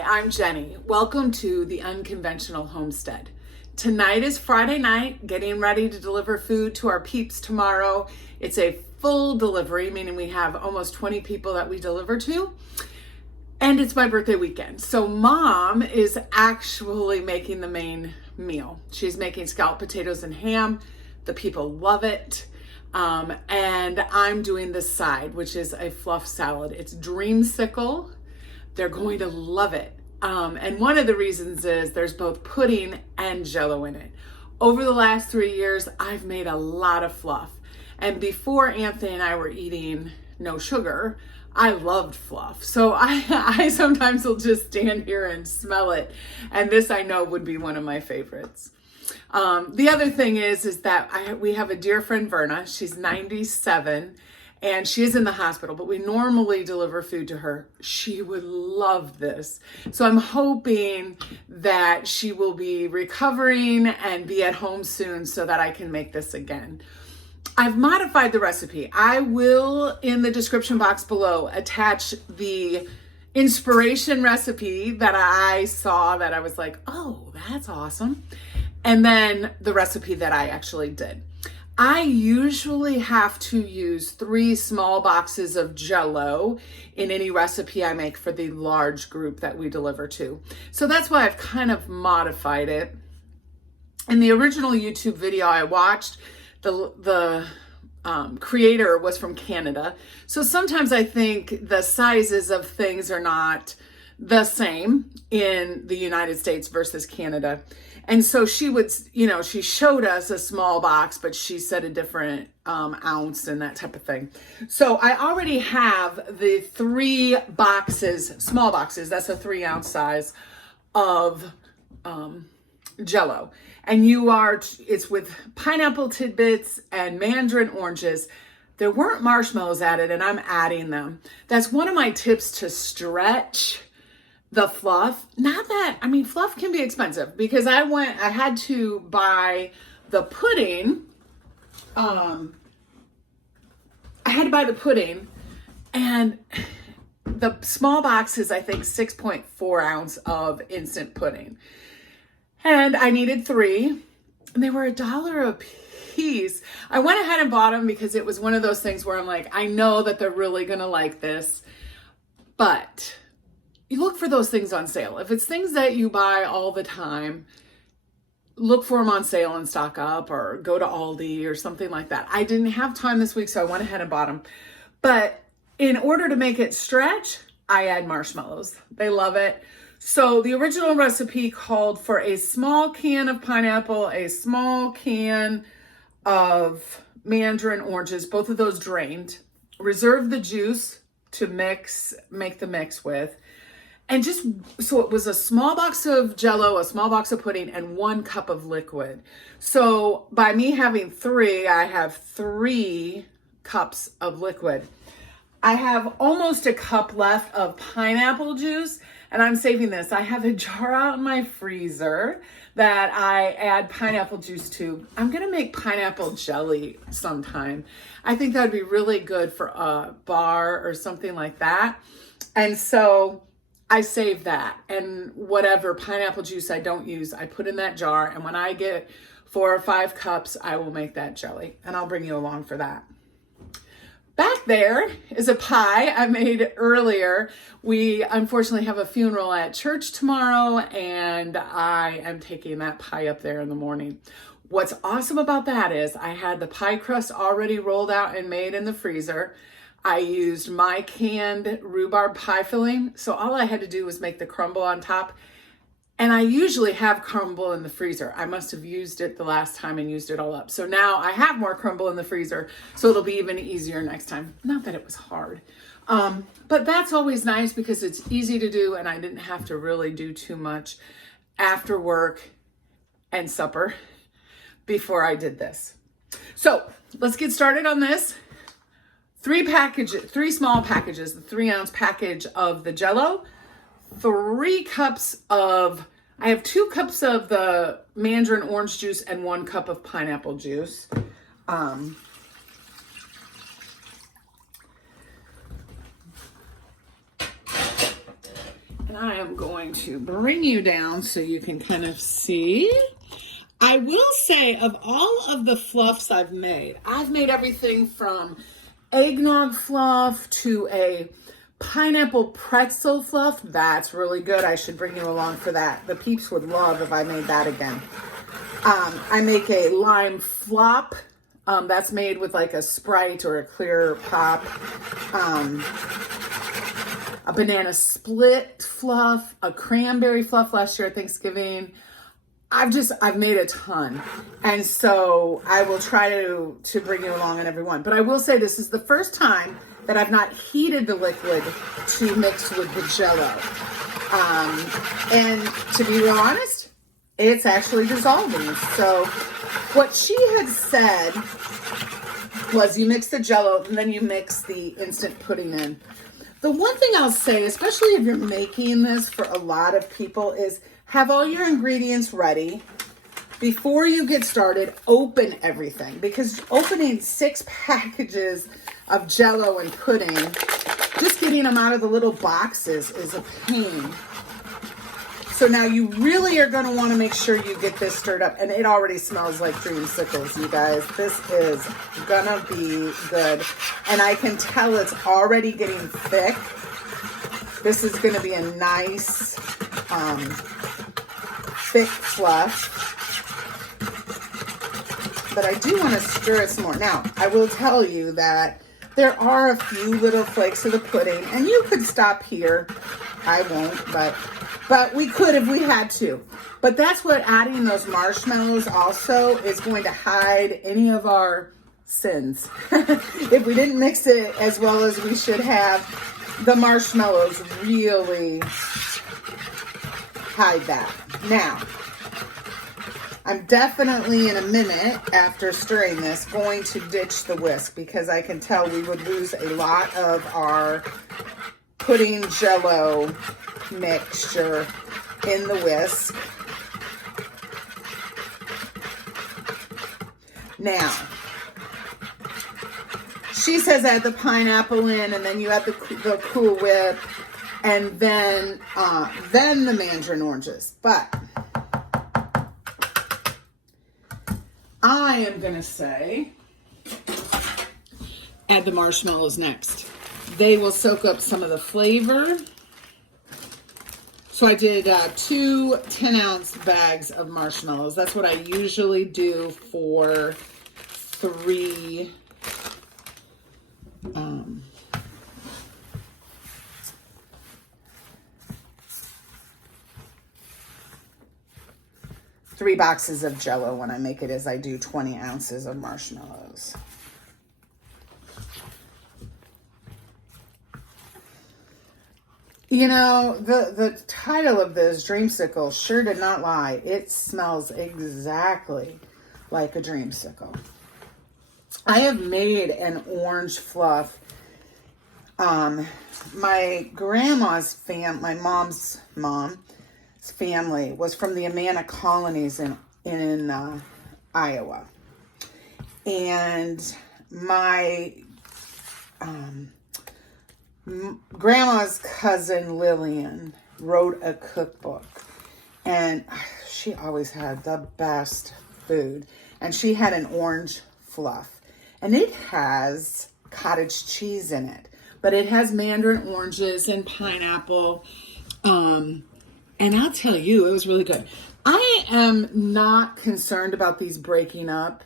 Hi, I'm Jenny. Welcome to the Unconventional Homestead. Tonight is Friday night, getting ready to deliver food to our peeps tomorrow. It's a full delivery, meaning we have almost 20 people that we deliver to. And it's my birthday weekend. So Mom is actually making the main meal. She's making scalloped potatoes and ham. The people love it. And I'm doing the side, which is a fluff salad. It's Dreamsicle. They're going to love it. And one of the reasons is there's both pudding and Jello in it. Over the last 3 years, I've made a lot of fluff. And before Anthony and I were eating no sugar, I loved fluff. So I sometimes will just stand here and smell it. And this I know would be one of my favorites. The other thing is that we have a dear friend, Verna. She's 97 and she is in the hospital, but we normally deliver food to her. She would love this. So I'm hoping that she will be recovering and be at home soon so that I can make this again. I've modified the recipe. I will, in the description box below, attach the inspiration recipe that I saw that I was like, oh, that's awesome. And then the recipe that I actually did. I usually have to use 3 small boxes of Jello in any recipe I make for the large group that we deliver to. So that's why I've kind of modified it. In the original YouTube video I watched, the creator was from Canada. So sometimes I think the sizes of things are not the same in the United States versus Canada. And so she would, she showed us a small box, but she said a different ounce and that type of thing. So I already have the 3 boxes, small boxes, that's a 3-ounce size of Jello. And it's with pineapple tidbits and mandarin oranges. There weren't marshmallows added, and I'm adding them. That's one of my tips to stretch the fluff. Fluff can be expensive because I had to buy the pudding. I had to buy the pudding, and the small box is, I think, 6.4 ounce of instant pudding. And I needed 3, and they were $1 a piece. I went ahead and bought them because it was one of those things where I'm like, I know that they're really gonna like this, but you look for those things on sale. If it's things that you buy all the time, look for them on sale and stock up, or go to Aldi or something like that. I didn't have time this week, so I went ahead and bought them. But in order to make it stretch, I add marshmallows. They love it. So the original recipe called for a small can of pineapple, a small can of mandarin oranges, both of those drained. Reserve the juice to make the mix with. And so it was a small box of Jello, a small box of pudding, and 1 cup of liquid. So by me having 3, I have 3 cups of liquid. I have almost a cup left of pineapple juice, and I'm saving this. I have a jar out in my freezer that I add pineapple juice to. I'm gonna make pineapple jelly sometime. I think that would be really good for a bar or something like that. And so I save that, and whatever pineapple juice I don't use, I put in that jar, and when I get 4 or 5 cups, I will make that jelly, and I'll bring you along for that. Back there is a pie I made earlier. We unfortunately have a funeral at church tomorrow, and I am taking that pie up there in the morning. What's awesome about that is I had the pie crust already rolled out and made in the freezer. I used my canned rhubarb pie filling, so all I had to do was make the crumble on top. And I usually have crumble in the freezer. I must have used it the last time and used it all up. So now I have more crumble in the freezer, so it'll be even easier next time. Not that it was hard. But that's always nice because it's easy to do, and I didn't have to really do too much after work and supper before I did this. So let's get started on this. 3 small packages, the 3-ounce package of the Jello, 3 cups of, I have 2 cups of the mandarin orange juice and 1 cup of pineapple juice. And I am going to bring you down so you can kind of see. I will say, of all of the fluffs I've made everything from eggnog fluff to a pineapple pretzel fluff. That's really good. I should bring you along for that. The peeps would love if I made that again. I make a lime flop. That's made with like a Sprite or a clear pop. A banana split fluff, a cranberry fluff last year at Thanksgiving. I've made a ton. And so I will try to bring you along on every one. But I will say this is the first time that I've not heated the liquid to mix with the Jell-o. And to be real honest, it's actually dissolving. So what she had said was you mix the Jell-o and then you mix the instant pudding in. The one thing I'll say, especially if you're making this for a lot of people, is have all your ingredients ready. Before you get started, open everything, because opening 6 packages of Jell-o and pudding, just getting them out of the little boxes is a pain. So now you really are going to want to make sure you get this stirred up. And it already smells like dreamsicles, you guys. This is going to be good. And I can tell it's already getting thick. This is going to be a nice, thick fluff. But I do want to stir it some more. Now, I will tell you that there are a few little flakes of the pudding. And you could stop here. I won't, but we could if we had to. But that's what adding those marshmallows also is going to hide any of our sins. If we didn't mix it as well as we should have, the marshmallows really hide that. Now, I'm definitely in a minute after stirring this going to ditch the whisk, because I can tell we would lose a lot of our pudding Jell-o mixture in the whisk. Now, she says add the pineapple in, and then you add the Cool Whip, and then the mandarin oranges. But I am gonna say add the marshmallows next. They will soak up some of the flavor. So I did 2 10-ounce bags of marshmallows. That's what I usually do for 3 3 boxes of Jell-o when I make it, is I do 20 ounces of marshmallows. You know, the title of this, Dreamsicle, sure did not lie. It smells exactly like a dreamsicle. I have made an orange fluff. My grandma's my mom's family was from the Amana colonies in Iowa. And my grandma's cousin Lillian wrote a cookbook, and she always had the best food. And she had an orange fluff, and it has cottage cheese in it, but it has mandarin oranges and pineapple. And I'll tell you, it was really good. I am not concerned about these breaking up,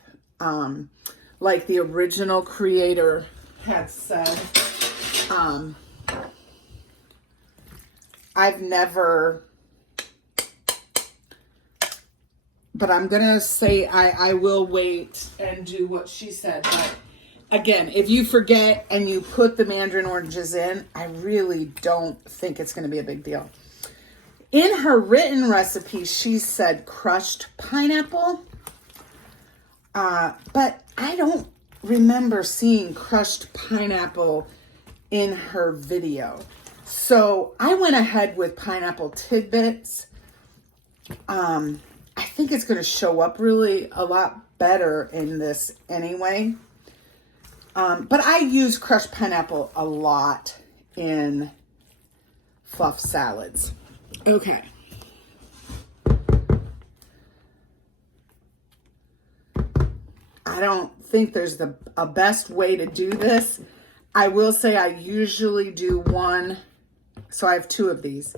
like the original creator had said. I've never, but I'm going to say I will wait and do what she said. But again, if you forget and you put the mandarin oranges in, I really don't think it's going to be a big deal. In her written recipe, she said crushed pineapple, but I don't remember seeing crushed pineapple in her video. So I went ahead with pineapple tidbits. I think it's going to show up really a lot better in this anyway. But I use crushed pineapple a lot in fluff salads. Okay. I don't think there's a best way to do this. I will say I usually do one, so I have two of these.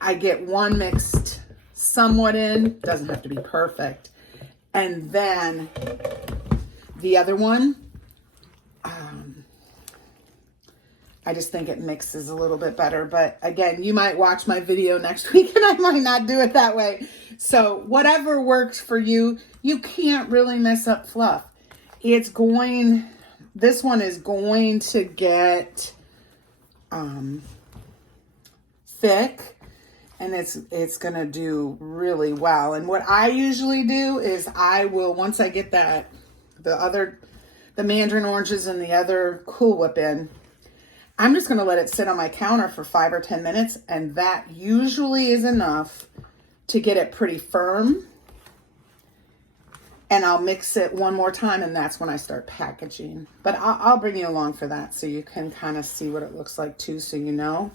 I get one mixed somewhat in, doesn't have to be perfect. And then the other one, I just think it mixes a little bit better. But again, you might watch my video next week and I might not do it that way. So whatever works for you, you can't really mess up fluff. This one is going to get thick, and it's going to do really well. And what I usually do is once I get the mandarin oranges and the other Cool Whip in, I'm just going to let it sit on my counter for 5 or 10 minutes, and that usually is enough to get it pretty firm. And I'll mix it one more time, and that's when I start packaging. But I'll bring you along for that so you can kind of see what it looks like too, so you know.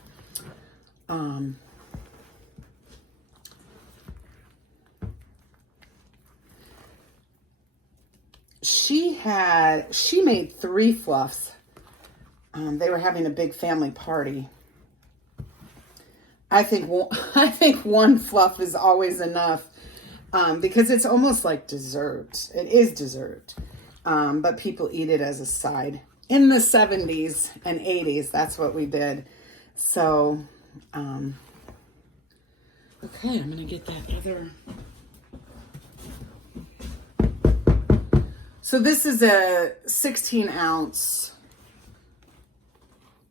She made 3 fluffs. They were having a big family party. I think one fluff is always enough, because it's almost like dessert. It is dessert, but people eat it as a side. In the 70s and 80s, that's what we did. So, okay, I'm gonna get that other. So this is a 16-ounce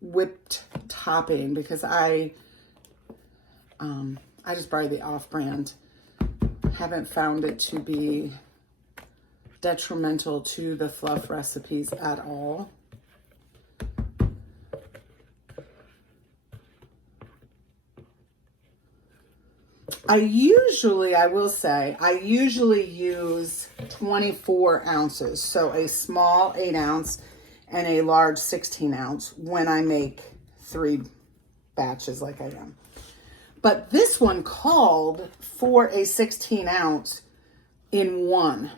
whipped topping, because I just buy the off-brand. Haven't found it to be detrimental to the fluff recipes at all. I will say, I usually use 24 ounces. So a small 8 ounce and a large 16 ounce when I make 3 batches like I am. But this one called for a 16 ounce in one.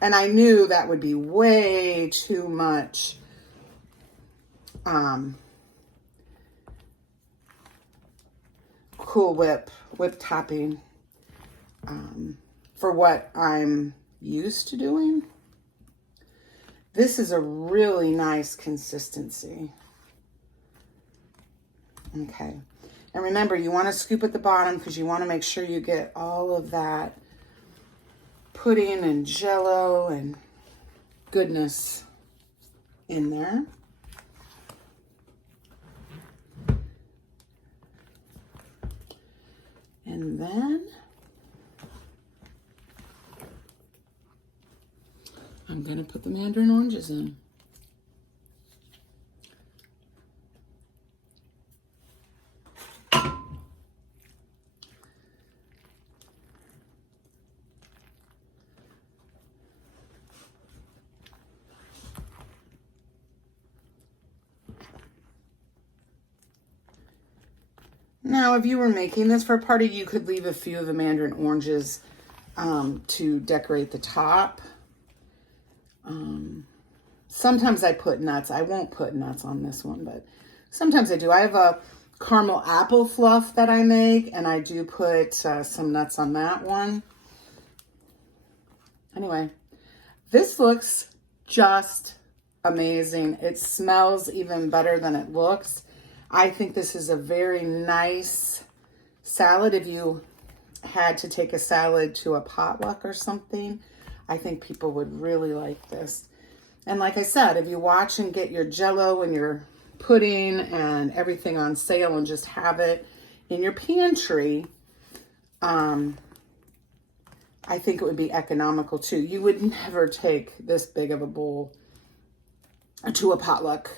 And I knew that would be way too much Cool Whip topping for what I'm used to doing. This is a really nice consistency. Okay. And remember, you want to scoop at the bottom because you want to make sure you get all of that pudding and Jell-o and goodness in there. And then I'm going to put the mandarin oranges in. Now, if you were making this for a party, you could leave a few of the mandarin oranges to decorate the top. Sometimes I put nuts. I won't put nuts on this one, but sometimes I do. I have a caramel apple fluff that I make, and I do put some nuts on that one. Anyway, this looks just amazing. It smells even better than it looks. I think this is a very nice salad. If you had to take a salad to a potluck or something, I think people would really like this. And like I said, if you watch and get your Jell-o and your pudding and everything on sale and just have it in your pantry, I think it would be economical too. You would never take this big of a bowl to a potluck.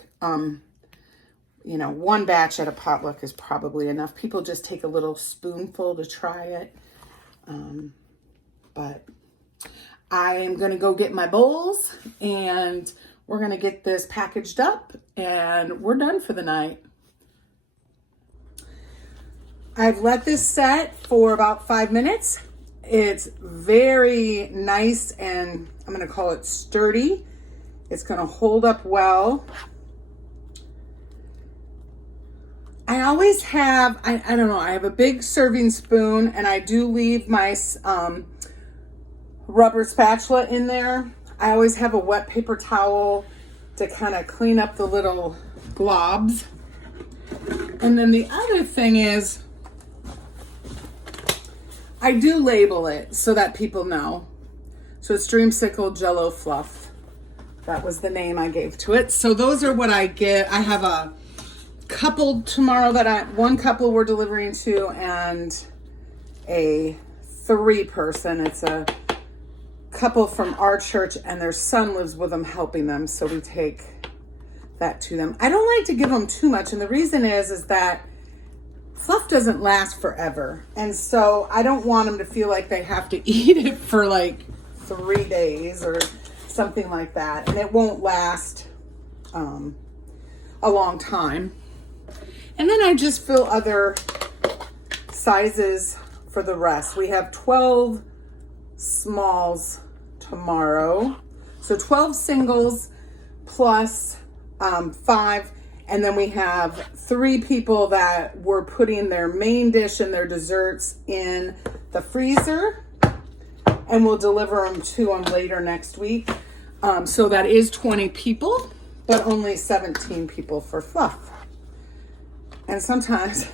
You know, one batch at a potluck is probably enough. People just take a little spoonful to try it. But I am going to go get my bowls, and we're going to get this packaged up, and we're done for the night. I've let this set for about 5 minutes. It's very nice and I'm going to call it sturdy. It's going to hold up well. I always have, I don't know, I have a big serving spoon and I do leave my rubber spatula in there. I always have a wet paper towel to kind of clean up the little globs. And then the other thing is, I do label it so that people know. So it's Dreamsicle Jello Fluff. That was the name I gave to it. So those are what I get. I have a couple tomorrow one couple we're delivering to and a 3-person. It's a couple from our church and their son lives with them helping them. So we take that to them. I don't like to give them too much. And the reason is that fluff doesn't last forever. And so I don't want them to feel like they have to eat it for like 3 days or something like that. And it won't last a long time. And then I just fill other sizes for the rest. We have 12 smalls tomorrow. So 12 singles plus 5. And then we have 3 people that were putting their main dish and their desserts in the freezer. And we'll deliver them to them later next week. So that is 20 people, but only 17 people for fluff. And sometimes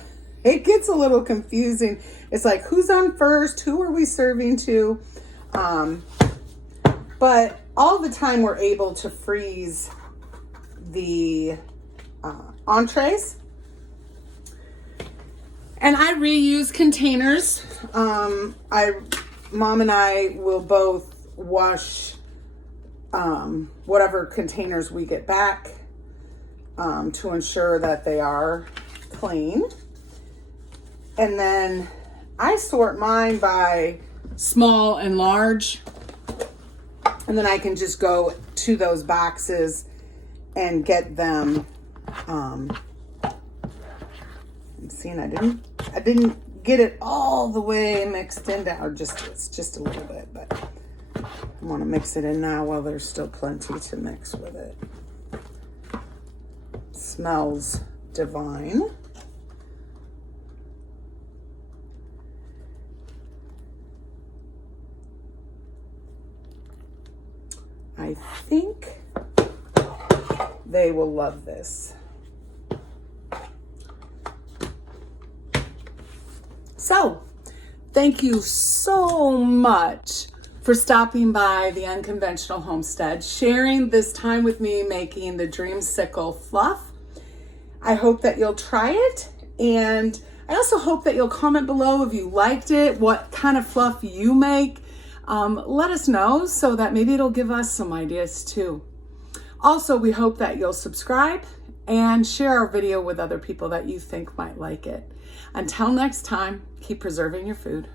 it gets a little confusing. It's like, who's on first? Who are we serving to? But all the time we're able to freeze the entrees. And I reuse containers. Mom and I will both wash whatever containers we get back to ensure that they are clean. And then I sort mine by small and large. And then I can just go to those boxes and get them. I'm seeing I didn't get it all the way mixed in down, it's just a little bit, but I want to mix it in now while there's still plenty to mix with it. Smells divine. I think they will love this. So, thank you so much for stopping by the Unconventional Homestead, sharing this time with me making the Dreamsicle Fluff. I hope that you'll try it, and I also hope that you'll comment below if you liked it, what kind of fluff you make. Let us know so that maybe it'll give us some ideas too. Also, we hope that you'll subscribe and share our video with other people that you think might like it. Until next time, keep preserving your food.